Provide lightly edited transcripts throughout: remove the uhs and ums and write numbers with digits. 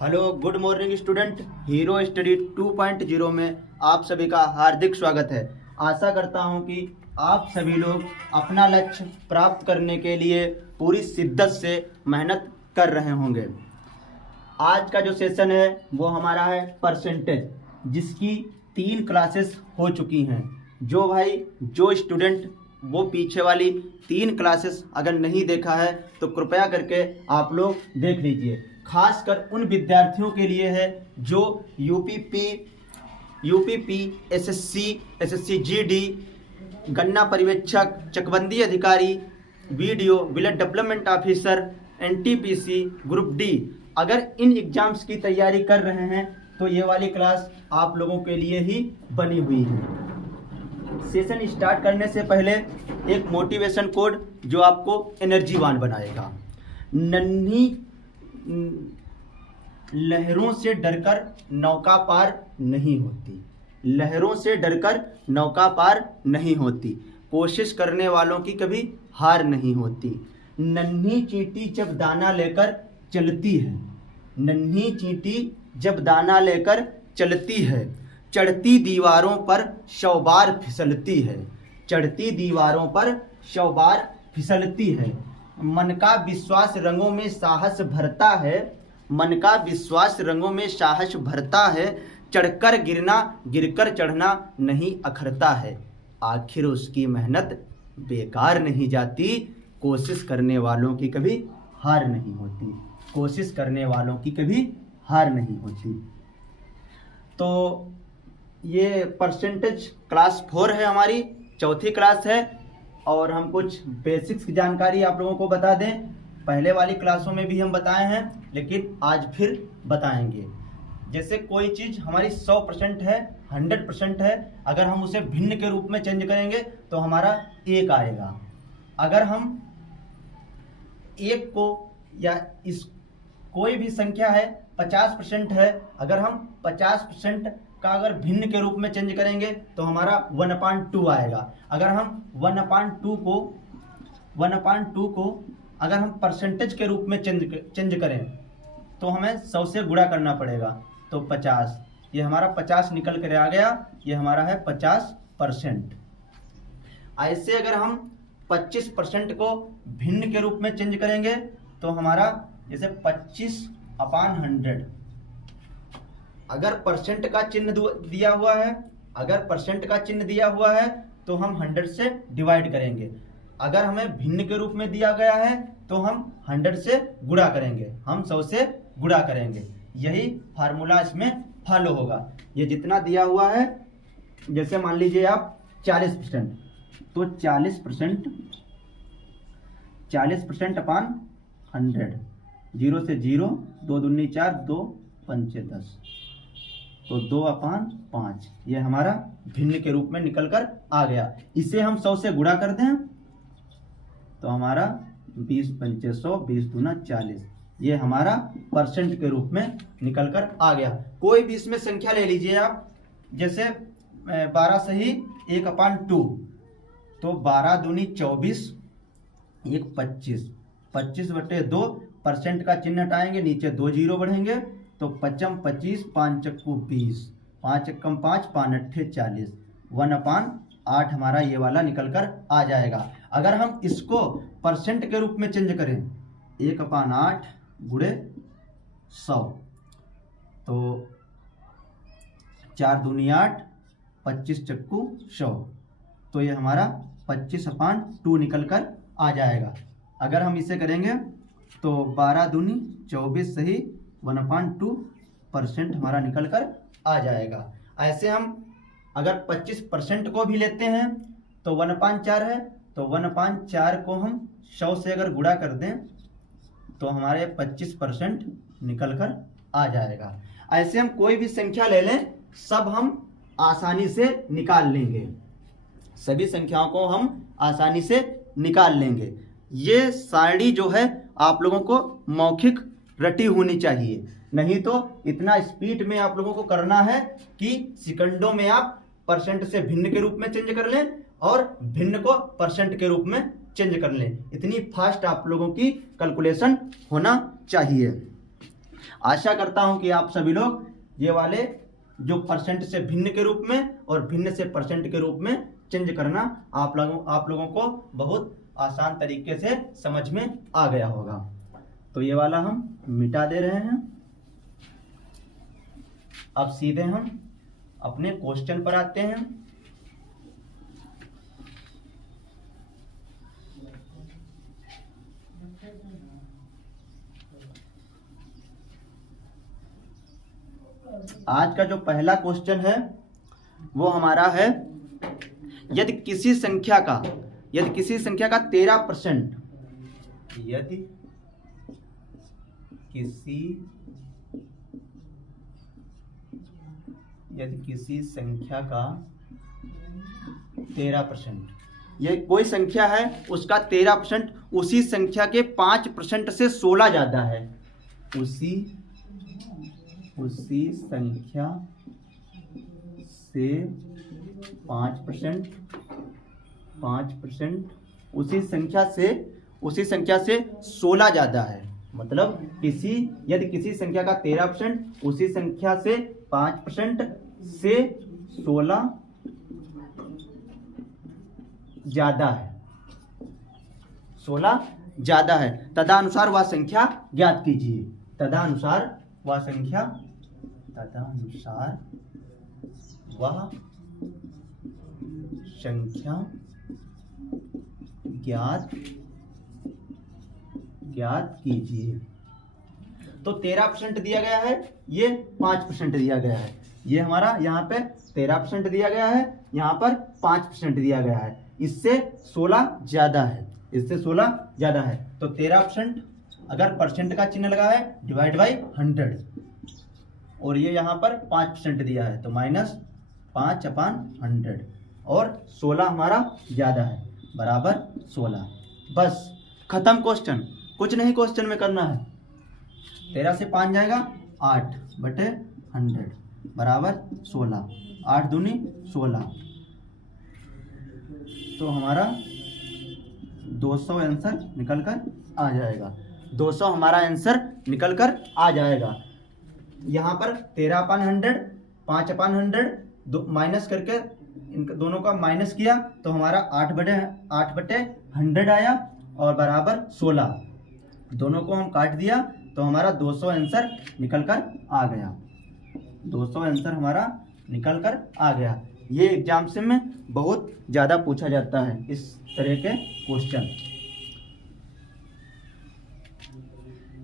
Hello, good morning student. Hero study 2.0 में आप सभी का हार्दिक स्वागत है। आशा करता हूं कि आप सभी लोग अपना लक्ष्य प्राप्त करने के लिए पूरी शिद्दत से मेहनत कर रहे होंगे। आज का जो सेशन है वो हमारा है परसेंटेज, जिसकी 3 क्लासेस हो चुकी हैं। जो स्टूडेंट वो पीछे वाली 3 क्लासेस अगर नहीं देखा है तो कृपया करके आप लोग देख लीजिए। खासकर उन विद्यार्थियों के लिए है जो यूपीपी, एसएससी जीडी, गन्ना पर्यवेक्षक, चकबंदी अधिकारी, video village development officer, NTPC, group D, अगर इन एग्जाम्स की तैयारी कर रहे हैं तो ये वाली क्लास आप लोगों के लिए ही बनी हुई है। सेशन स्टार्ट करने से पहले एक मोटिवेशन कोड जो आपको एनर्जीवान बनाएगा। नन्ही लहरों से डरकर नौका पार नहीं होती। लहरों से डरकर नौका पार नहीं होती। कोशिश करने वालों की कभी हार नहीं होती। नन्ही चींटी जब दाना लेकर चलती है, नन्ही चींटी जब दाना लेकर चलती है, चढ़ती दीवारों पर 100 बार फिसलती है। चढ़ती दीवारों पर 100 बार फिसलती है। मन का विश्वास रंगों में साहस भरता है। मन का विश्वास रंगों में साहस भरता है। चढ़कर गिरना, गिरकर चढ़ना नहीं अखरता है। आखिर उसकी मेहनत बेकार नहीं जाती। कोशिश करने वालों की कभी हार नहीं होती। कोशिश करने वालों की कभी हार नहीं होती। तो ये परसेंटेज क्लास 4 है, हमारी चौथी क्लास है। और हम कुछ बेसिक्स की जानकारी आप लोगों को बता दें। पहले वाली क्लासों में भी हम बताए हैं, लेकिन आज फिर बताएंगे। जैसे कोई चीज़ हमारी 100% है, 100% है, अगर हम उसे भिन्न के रूप में चेंज करेंगे तो हमारा 1 आएगा। अगर हम 1 को या इस कोई भी संख्या है 50% है, अगर हम 50% का अगर भिन्न के रूप में चेंज करेंगे तो हमारा 1/2 आएगा। अगर हम 1/2 को अगर हम परसेंटेज के रूप में चेंज करें तो हमें 100 से गुणा करना पड़ेगा, तो 50, ये हमारा 50 निकल कर आ गया। ये हमारा है 50%। ऐसे अगर हम 25% को भिन्न के रूप में चेंज करेंगे तो हमारा जैसे 25/100। अगर परसेंट का चिन्ह दिया हुआ है, अगर परसेंट का चिन्ह दिया हुआ है तो हम 100 से डिवाइड करेंगे। अगर हमें भिन्न के रूप में दिया गया है तो हम 100 से गुणा करेंगे, हम 100 से गुणा करेंगे। यही फार्मूला इसमें फॉलो होगा। ये जितना दिया हुआ है, जैसे मान लीजिए आप 40%, तो 40% 40%/100, 0 से 0, 2 दूनी 4, 2 पंचे 10, तो 2/5, ये हमारा भिन्न के रूप में निकल कर आ गया। इसे हम 100 से गुणा कर दें तो हमारा 20 पंचे 100, 20 दूना 40, ये हमारा परसेंट के रूप में निकल कर आ गया। कोई भी इसमें संख्या ले लीजिए आप, जैसे 12 सही 1/2, तो 12 दूनी 24, 1 25, 25/2, परसेंट का चिन्ह हटाएंगे, नीचे 2 जीरो बढ़ेंगे, तो 55 25, 5 चक्कू 20, 5 एकम 5, 5 अट्ठे 40, 1/8 हमारा ये वाला निकल कर आ जाएगा। अगर हम इसको परसेंट के रूप में चेंज करें, 1/8 गुणे 100, तो 4 दूनी 8, 25 चक्कू 100, तो ये हमारा 25/2 निकल कर आ जाएगा। अगर हम इसे करेंगे तो 12 दूनी 24 सही 1/2% हमारा निकल कर आ जाएगा। ऐसे हम अगर 25% को भी लेते हैं तो 1/4 है, तो 1/4 को हम 100 से अगर गुणा कर दें तो हमारे 25% निकल कर आ जाएगा। ऐसे हम कोई भी संख्या ले लें, सब हम आसानी से निकाल लेंगे। सभी संख्याओं को हम आसानी से निकाल लेंगे। ये सारणी जो है आप लोगों को मौखिक रटी होनी चाहिए, नहीं तो इतना स्पीड में आप लोगों को करना है कि सेकंडों में आप परसेंट से भिन्न के रूप में चेंज कर लें और भिन्न को परसेंट के रूप में चेंज कर लें। इतनी फास्ट आप लोगों की कैलकुलेशन होना चाहिए। आशा करता हूं कि आप सभी लोग ये वाले जो परसेंट से भिन्न के रूप में और भिन्न से परसेंट के रूप में चेंज करना आप लोगों को बहुत आसान तरीके से समझ में आ गया होगा। तो ये वाला हम मिटा दे रहे हैं। अब सीधे हम अपने क्वेश्चन पर आते हैं। आज का जो पहला क्वेश्चन है वो हमारा है, यदि किसी संख्या का 13%, यदि किसी संख्या का 13%, ये कोई संख्या है उसका 13% उसी संख्या के 5% से 16 ज्यादा है, उसी संख्या से 5%, उसी संख्या से 16 ज्यादा है। मतलब यदि किसी संख्या का 13% उसी संख्या से 5% से 16 ज्यादा है, तदनुसार वह संख्या ज्ञात कीजिए। तदनुसार वह संख्या ज्ञात कीजिए। तो 13% दिया गया है, ये 5% दिया गया है। ये हमारा यहाँ पे 13% दिया गया है, यहाँ पर 5% दिया गया है। इससे 16 ज्यादा है, तो 13% अगर परसेंट का चिन्ह लगा है डिवाइड बाई 100, और ये यहाँ पर 5% दिया है तो -5/100, और 16 हमारा ज्यादा है बराबर 16। बस खत्म क्वेश्चन, कुछ नहीं क्वेश्चन में करना है। 13 से 5 जाएगा 8/100 बराबर 16, 8 दूनी 16, तो हमारा 200 आंसर निकल कर आ जाएगा। 200 हमारा आंसर निकल कर आ जाएगा। यहाँ पर 13/100, 5/100 माइनस करके इन दोनों का माइनस किया तो हमारा 8/100 आया और बराबर 16। दोनों को हम काट दिया तो हमारा 200 आंसर निकल कर आ गया। 200 आंसर हमारा निकल कर आ गया। ये एग्जाम से में बहुत ज़्यादा पूछा जाता है इस तरह के क्वेश्चन।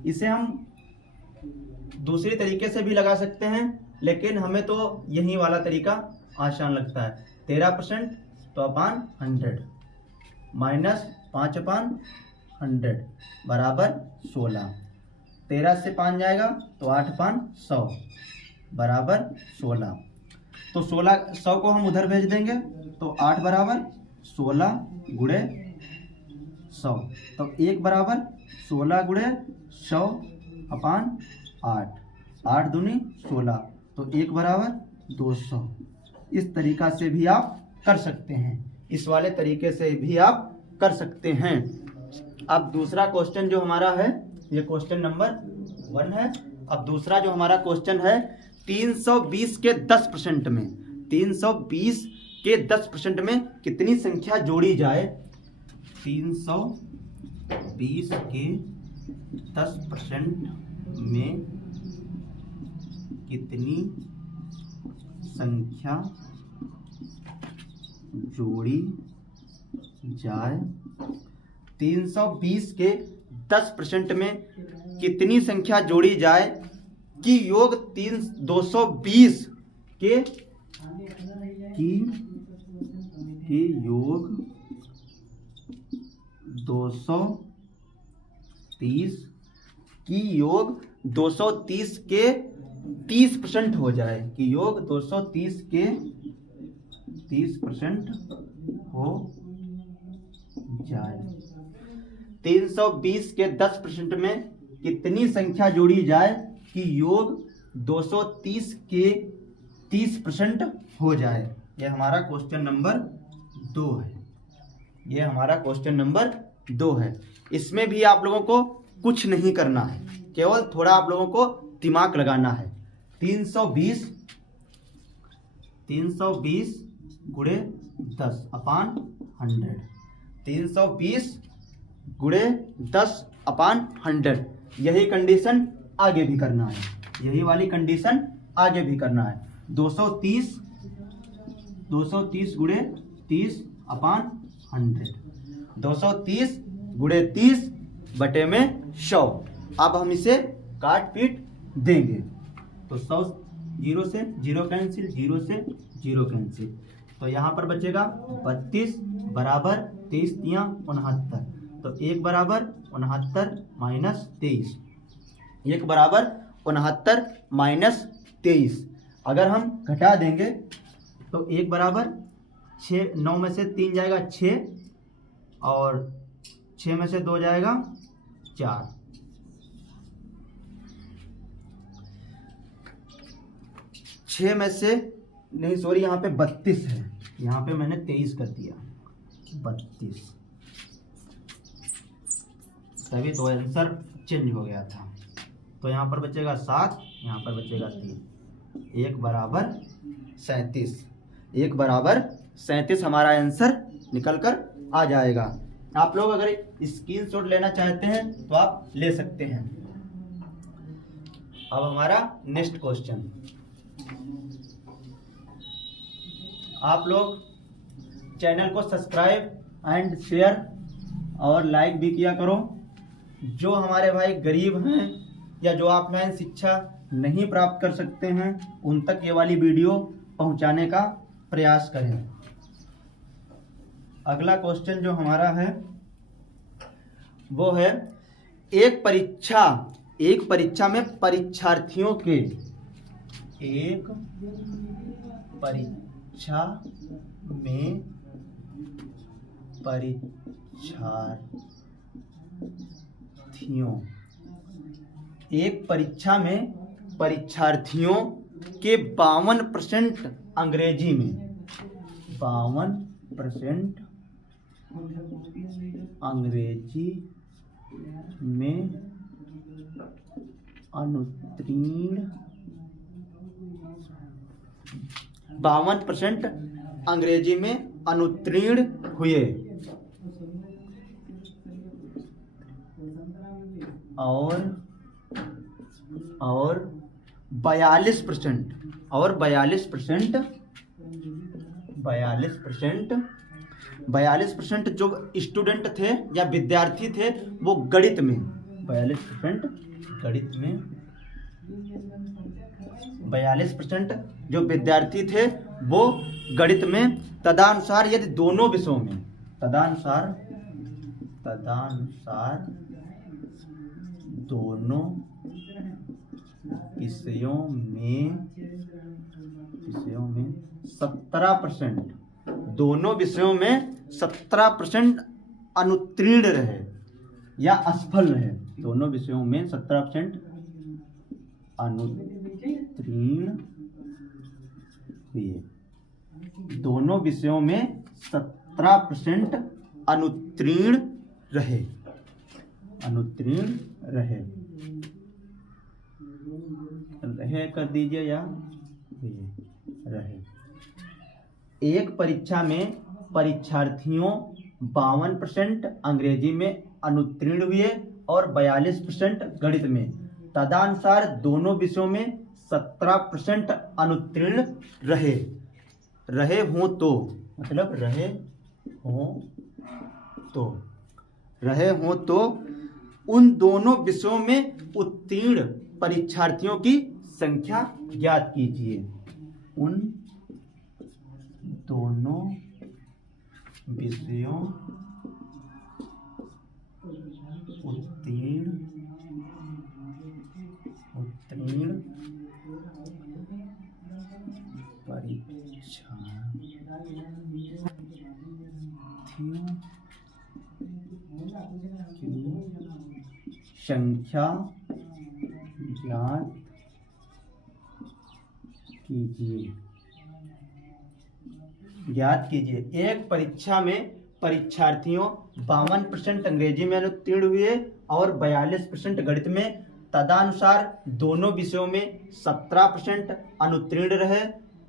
इसे हम दूसरी तरीके से भी लगा सकते हैं, लेकिन हमें तो यही वाला तरीका आसान लगता है। 13% तो अपान 100 माइनस 5/100 बराबर 16। 13 से 5 जाएगा तो 8/100 बराबर 16। तो 100 को हम उधर भेज देंगे तो 8 बराबर 16 गुणे 100, तो 1 बराबर 16 गुणे 100/8, 8 दूनी 16, तो 1 बराबर 200। इस तरीका से भी आप कर सकते हैं, इस वाले तरीके से भी आप कर सकते हैं। अब दूसरा क्वेश्चन जो हमारा है, ये क्वेश्चन नंबर 1 है। अब दूसरा जो हमारा क्वेश्चन है, 320 के 10% में, 320 के 10% में कितनी संख्या जोड़ी जाए? 320 के 10% में कितनी संख्या जोड़ी जाए? 320 के 10% में कितनी संख्या जोड़ी जाए कि योग 220 के योग 230 की योग 230 के 30% हो जाए, कि योग 230 के 30% हो जाए। 320 के 10% में कितनी संख्या जोड़ी जाए कि योग 230 के 30% हो जाए? ये हमारा क्वेश्चन नंबर 2 है। ये हमारा क्वेश्चन नंबर 2 है। इसमें भी आप लोगों को कुछ नहीं करना है, केवल थोड़ा आप लोगों को दिमाग लगाना है। 320 गुणे 10 अपान 100, 320 गुणे 10 अपान 100। यही कंडीशन आगे भी करना है, यही वाली कंडीशन आगे भी करना है। 230 गुणे 30 अपान 100, 230 गुणे 30 बटे में 100। अब हम इसे काट पीट देंगे तो 100 0 से 0 कैंसिल, 0 से 0 कैंसिल, तो यहाँ पर बचेगा 32 बराबर 23 तियाँ 69, तो 1 बराबर 69 माइनस 23, 1 बराबर 69 माइनस 23। अगर हम घटा देंगे तो 1 बराबर 6, 9 में से 3 जाएगा 6 और 6 में से 2 जाएगा 4, 6 में से नहीं सॉरी यहाँ पे 32 है, यहाँ पे मैंने 23 कर दिया, 32, तभी तो आंसर चेंज हो गया था। तो यहाँ पर बचेगा 7, यहाँ पर बचेगा 3, 1 बराबर 37, 1 बराबर 37 हमारा आंसर निकल कर आ जाएगा। आप लोग अगर स्क्रीनशॉट लेना चाहते हैं तो आप ले सकते हैं। अब हमारा नेक्स्ट क्वेश्चन, आप लोग चैनल को सब्सक्राइब एंड शेयर और लाइक भी किया करो। जो हमारे भाई गरीब हैं या जो ऑफलाइन शिक्षा नहीं प्राप्त कर सकते हैं उन तक ये वाली वीडियो पहुंचाने का प्रयास करें। अगला क्वेश्चन जो हमारा है वो है एक परीक्षा में परीक्षार्थियों के एक परीक्षा में परीक्षार्थियों के 52% अंग्रेजी में, 52% अंग्रेजी में अनुत्तीर्ण, 52% अंग्रेजी में अनुत्तीर्ण हुए और 42% जो स्टूडेंट थे या विद्यार्थी थे वो गणित में, 42% गणित में, 42% जो विद्यार्थी थे वो गणित में। तदनुसार यदि दोनों विषयों में, तदनुसार दोनों विषयों में 17%, दोनों विषयों में 17% अनुत्तीर्ण रहे या असफल रहे, दोनों विषयों में 17% अनुत्तीर्ण हुए, दोनों विषयों में 17% अनुत्तीर्ण रहे, रहे कर दीजिए या रहे। एक परीक्षा में परीक्षार्थियों 52% अंग्रेजी में अनुत्तीर्ण हुए और 42% गणित में। तदनुसार दोनों विषयों में 17% अनुत्तीर्ण रहे हों तो, मतलब रहे हों तो उन दोनों विषयों में उत्तीर्ण परीक्षार्थियों की संख्या ज्ञात कीजिए। उन दोनों विषयों उत्तीर्ण परीक्षार्थियों की संख्या ज्ञात कीजिए। एक परीक्षा में परीक्षार्थियों 52% अंग्रेजी में अनुत्तीर्ण हुए और 42% गणित में। तदनुसार दोनों विषयों में 17% अनुत्तीर्ण रहे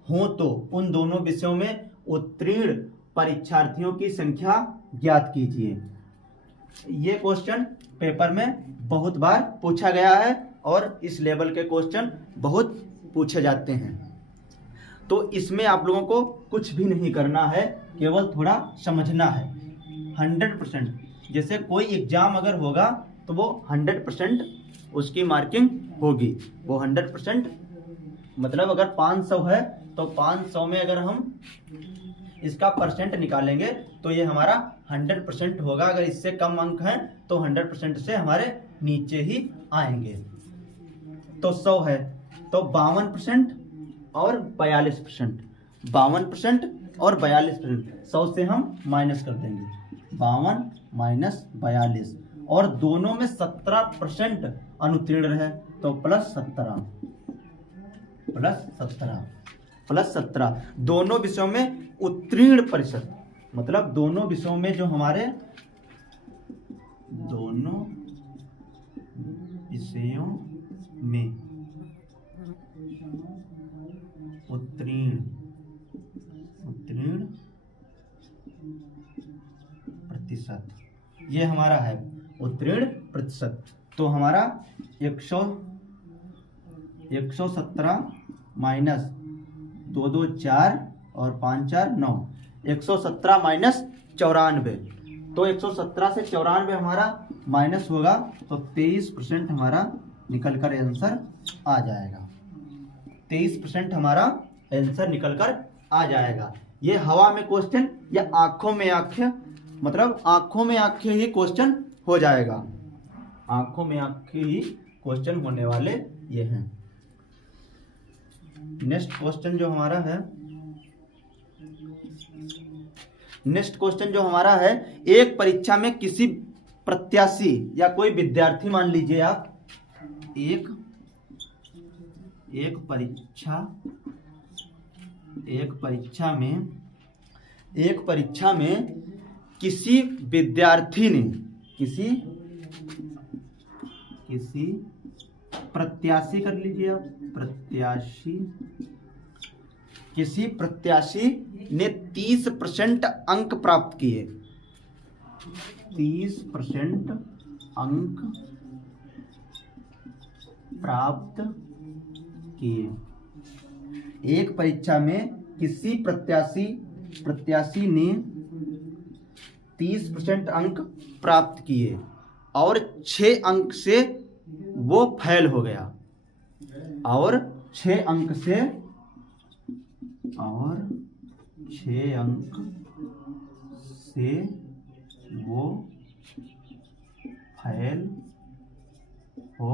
हों तो उन दोनों विषयों में उत्तीर्ण परीक्षार्थियों की संख्या ज्ञात कीजिए। ये क्वेश्चन पेपर में बहुत बार पूछा गया है और इस लेवल के क्वेश्चन बहुत पूछे जाते हैं। तो इसमें आप लोगों को कुछ भी नहीं करना है, केवल थोड़ा समझना है। 100%, जैसे कोई एग्जाम अगर होगा तो वो 100% उसकी मार्किंग होगी। वो 100% मतलब अगर 500 है तो 500 में अगर हम इसका परसेंट निकालेंगे तो ये हमारा 100% होगा। अगर इससे कम अंक हैं तो 100% से हमारे नीचे ही आएंगे। तो 100 है तो 52% और 42%, 52% और 42%, 100 से हम माइनस कर देंगे, 52 माइनस 42, और दोनों में 17% अनुत्तीर्ण रहे तो +17, +17 दोनों विषयों में उत्तीर्ण प्रतिशत, मतलब दोनों विषयों में जो हमारे दोनों विषयों में उत्तीर्ण प्रतिशत, ये हमारा है उत्तीर्ण प्रतिशत। तो हमारा 117 माइनस 2 2 4 और 5 4 9, 117 माइनस 94, तो 117 से 94 हमारा माइनस होगा तो 23% हमारा निकल कर आंसर आ जाएगा। 23% हमारा आंसर निकल कर आ जाएगा। ये हवा में क्वेश्चन या आंखों में आंखें, मतलब आंखों में आंखें ही क्वेश्चन हो जाएगा। आंखों में आंखें ही क्वेश्चन होने वाले ये हैं। नेक्स्ट क्वेश्चन जो हमारा है, एक परीक्षा में किसी प्रत्याशी या कोई विद्यार्थी, मान लीजिए आप एक परीक्षा में किसी विद्यार्थी ने किसी प्रत्याशी, कर लीजिए आप, किसी प्रत्याशी ने 30% अंक प्राप्त किए, 30% अंक प्राप्त किए। एक परीक्षा में किसी प्रत्याशी ने 30% अंक प्राप्त किए और 6 अंक से वो फेल हो गया, और 6 अंक से वो फेल हो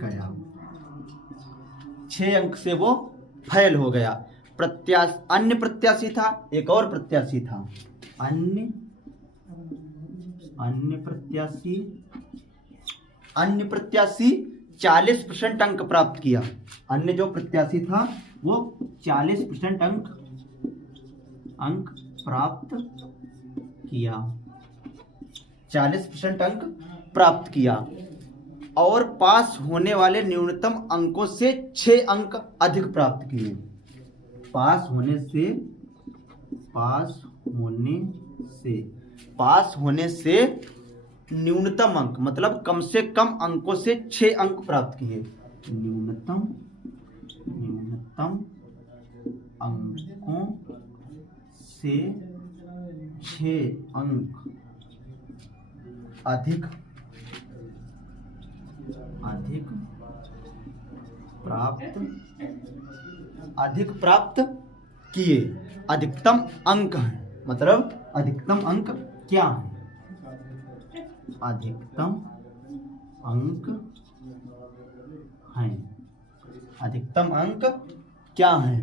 गया, 6 अंक से वो फेल हो गया। अन्य प्रत्याशी था, एक और प्रत्याशी था, अन्य प्रत्याशी 40% अंक प्राप्त किया। अन्य जो प्रत्याशी था वो 40% अंक प्राप्त किया, 40% अंक प्राप्त किया, और पास होने वाले न्यूनतम अंकों से 6 अंक अधिक प्राप्त किए। पास होने से न्यूनतम अंक, मतलब कम से कम अंकों से 6 अंक प्राप्त किए। न्यूनतम अंकों से 6 अंक अधिक प्राप्त किए। अधिकतम अंक है, मतलब अधिकतम अंक क्या है? अधिकतम अंक क्या है?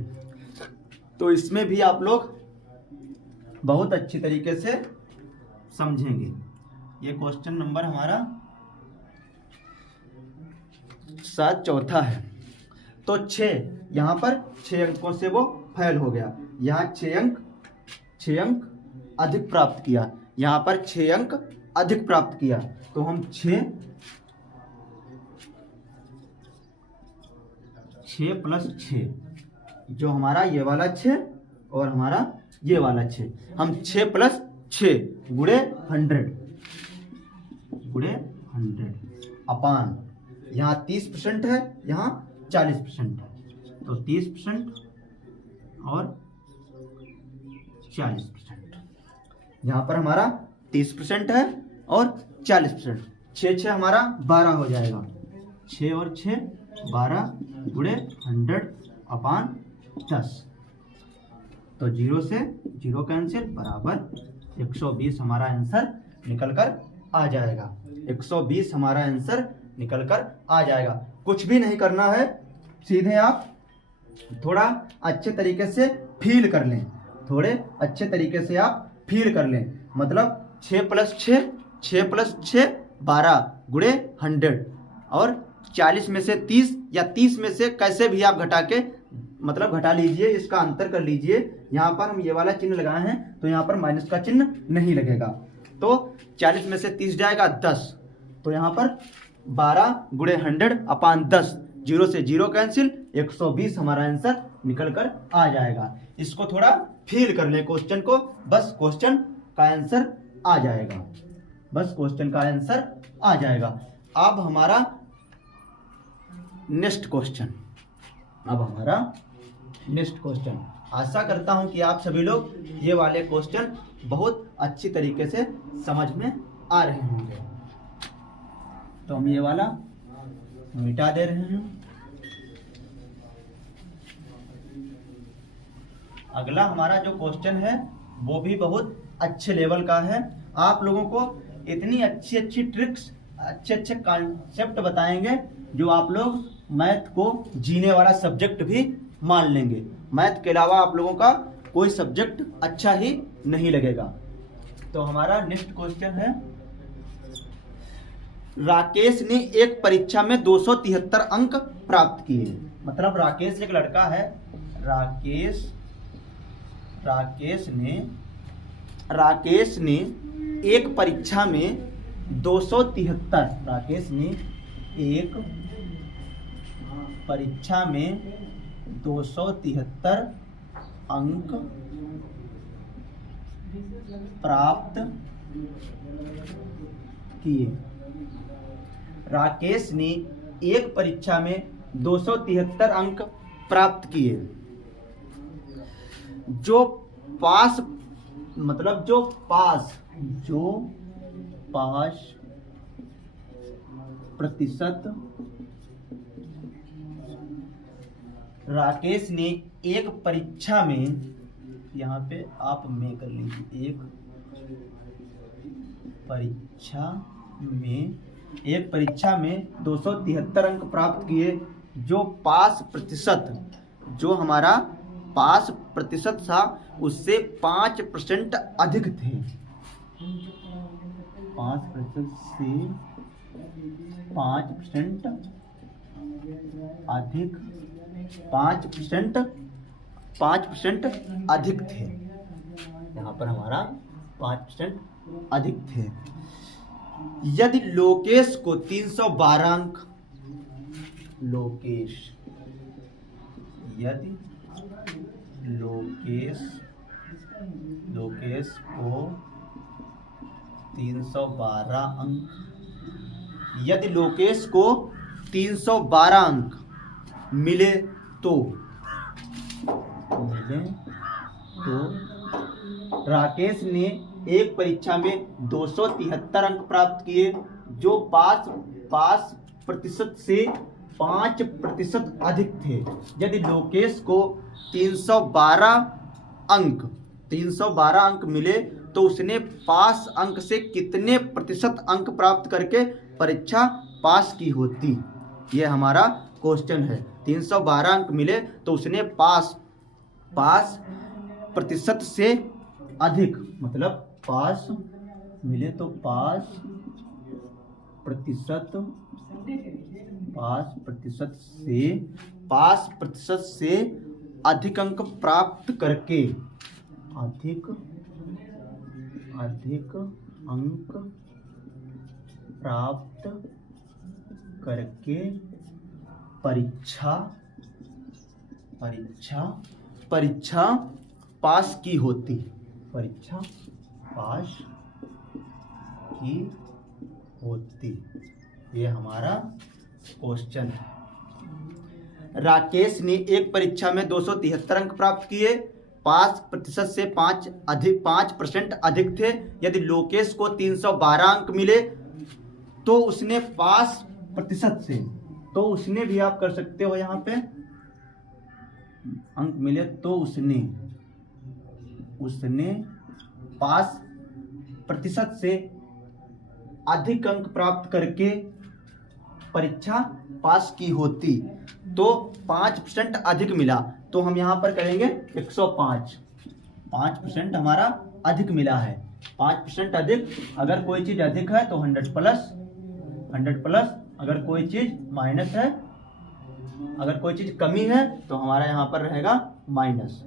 तो इसमें भी आप लोग बहुत अच्छी तरीके से समझेंगे। ये क्वेश्चन नंबर हमारा चौथा है। तो 6, यहाँ पर 6 अंकों से वो फेल हो गया। यहाँ 6 अंक अधिक प्राप्त किया, यहाँ पर 6 अंक अधिक प्राप्त किया, तो हम 6 प्लस 6, जो हमारा ये वाला 6 और हमारा ये वाला 6, हम 6 प्लस 6 गुणे 100 अपान, यहाँ 30% है, यहाँ 40% है, तो 30% और 40%, यहाँ पर हमारा 30% है और 40%, 6 हमारा 12 हो जाएगा, 6 और 6 12 गुणे 100 अपान 10, तो 0 से 0 कैंसिल, बराबर 120 हमारा आंसर निकल कर आ जाएगा। 120 हमारा आंसर निकल कर आ जाएगा। कुछ भी नहीं करना है, सीधे आप थोड़ा अच्छे तरीके से फील कर लें, थोड़े अच्छे तरीके से आप फील कर लें, मतलब 6 प्लस 6 12 गुणे 100 और 40 में से 30 या 30 में से कैसे भी आप घटा के मतलब घटा लीजिए, इसका अंतर कर लीजिए। यहाँ पर हम ये वाला चिन्ह लगाए हैं तो यहाँ पर माइनस का चिन्ह नहीं लगेगा, तो 40 में से 30 जाएगा 10, तो यहाँ पर 12 गुणे 100 अपान 10, 0 से 0 कैंसिल, 120 हमारा आंसर निकल कर आ जाएगा। इसको थोड़ा फील कर ले क्वेश्चन को, बस क्वेश्चन का आंसर आ जाएगा, बस क्वेश्चन का आंसर आ जाएगा। अब हमारा नेक्स्ट क्वेश्चन, आशा करता हूं कि आप सभी लोग ये वाले क्वेश्चन बहुत अच्छी तरीके से समझ में आ रहे होंगे। तो हम ये वाला मिटा दे रहे हैं। अगला हमारा जो क्वेश्चन है वो भी बहुत अच्छे लेवल का है। आप लोगों को इतनी अच्छी अच्छी ट्रिक्स, अच्छे अच्छे कॉन्सेप्ट बताएंगे जो आप लोग मैथ को जीने वाला सब्जेक्ट भी मान लेंगे। मैथ के अलावा आप लोगों का कोई सब्जेक्ट अच्छा ही नहीं लगेगा। तो हमारा नेक्स्ट क्वेश्चन है, राकेश ने एक परीक्षा में 273 अंक प्राप्त किए। मतलब राकेश एक लड़का है, राकेश ने एक परीक्षा में 273, राकेश ने एक परीक्षा में 273 अंक प्राप्त किए। राकेश ने एक परीक्षा में 273 अंक प्राप्त किए। जो पास प्रतिशत, राकेश ने एक परीक्षा में, यहाँ पे आप में कर लीजिए, एक परीक्षा में 273 अंक प्राप्त किए। जो पास प्रतिशत, जो हमारा पास प्रतिशत था उससे 5% अधिक थे, 5% से 5% अधिक, 5% अधिक थे। यहाँ पर हमारा 5% अधिक थे। यदि लोकेश को 312 अंक, यदि लोकेश को 312 अंक, यदि लोकेश को 312 अंक मिले तो राकेश ने एक परीक्षा में 273 अंक प्राप्त किए। जो पास प्रतिशत से 5% अधिक थे। यदि लोकेश को 312 अंक मिले तो उसने पास अंक से कितने प्रतिशत अंक प्राप्त करके परीक्षा पास की होती। यह हमारा क्वेश्चन है। 312 अंक मिले तो उसने पास प्रतिशत से अधिक, मतलब पास मिले तो पास प्रतिशत से अधिक अंक प्राप्त करके, अधिक अंक प्राप्त करके परीक्षा पास की होती। परीक्षा पास की होती, ये हमारा क्वेश्चन है। राकेश ने एक परीक्षा में 273 अंक प्राप्त किए, 5% से 5% अधिक थे। यदि लोकेश को 312 अंक मिले तो उसने 5% से, तो उसने भी आप कर सकते हो यहाँ पे अंक मिले तो उसने 5% से अधिक अंक प्राप्त करके परीक्षा पास की होती। तो 5% अधिक मिला तो हम यहाँ पर करेंगे 105। 5% हमारा अधिक मिला है, 5% अधिक। अगर कोई चीज़ अधिक है तो 100 प्लस, अगर कोई चीज़ माइनस है, अगर कोई चीज़ कमी है तो हमारा यहाँ पर रहेगा माइनस।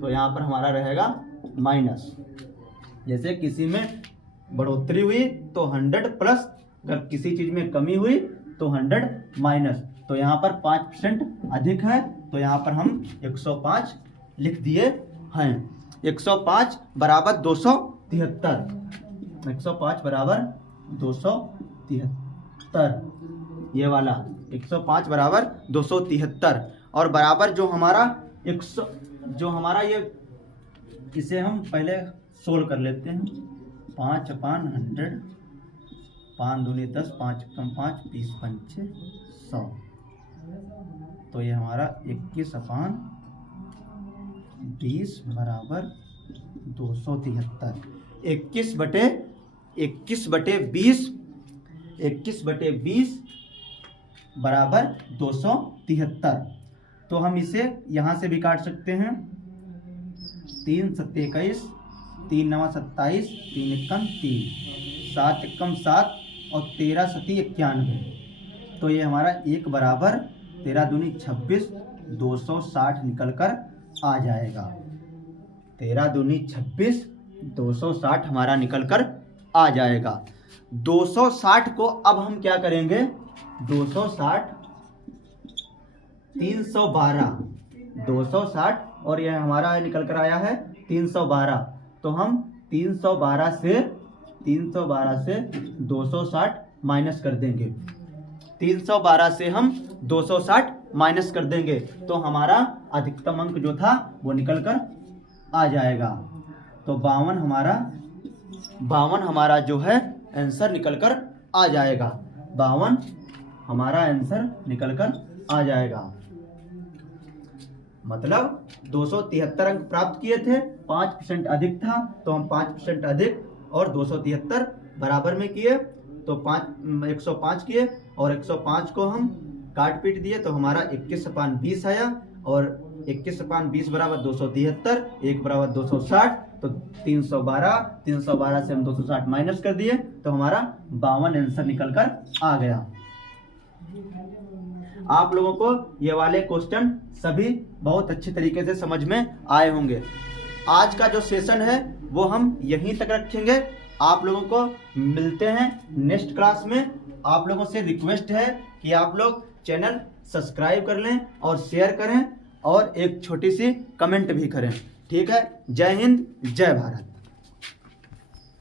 तो यहाँ पर हमारा रहेगा माइनस। जैसे किसी में बढ़ोतरी हुई तो 100 प्लस, अगर किसी चीज़ में कमी हुई तो 100 माइनस। तो यहाँ पर 5% अधिक है तो यहाँ पर हम 105 लिख दिए हैं। 105 बराबर 273। 105 बराबर 273, ये वाला 105 बराबर 273। और बराबर जो हमारा ये, इसे हम पहले सोल्व कर लेते हैं। 5/100, 5 दूनी 10, 5 कम 5, 20 पंचे 100। तो ये हमारा 21/20 बराबर 273। 21/20 बराबर 273। तो हम इसे यहाँ से भी काट सकते हैं। 3 7 21, 3 9 27, 3 1 3, 7 1 7 और 13 7 91। तो ये हमारा 1 बराबर 13 दूनी 26, 260 निकल कर आ जाएगा। 13 दूनी 26, 260 हमारा निकल कर आ जाएगा। 260 को अब हम क्या करेंगे, 260 312, 260 और यह हमारा निकल कर आया है 312। तो हम 312 से 260 माइनस कर देंगे। 312 से हम 260 माइनस कर देंगे तो हमारा अधिकतम अंक जो था वो निकल कर आ जाएगा। तो 52 हमारा जो है आंसर निकल कर आ जाएगा। 52 हमारा आंसर निकल कर आ जाएगा। मतलब 273 अंक प्राप्त किए थे, 5% अधिक था तो हम 5% अधिक और 273 बराबर में किए तो 105 किए और 105 को हम काट पीट दिए तो हमारा 21/20 आया। और 21/20 बराबर 273, 1 बराबर 260। तो 312 से हम 260 माइनस कर दिए तो हमारा 52 आंसर निकल कर आ गया। आप लोगों को ये वाले क्वेश्चन सभी बहुत अच्छे तरीके से समझ में आए होंगे। आज का जो सेशन है वो हम यहीं तक रखेंगे। आप लोगों को मिलते हैं नेक्स्ट क्लास में। आप लोगों से रिक्वेस्ट है कि आप लोग चैनल सब्सक्राइब कर लें और शेयर करें और एक छोटी सी कमेंट भी करें। ठीक है, जय हिंद, जय भारत।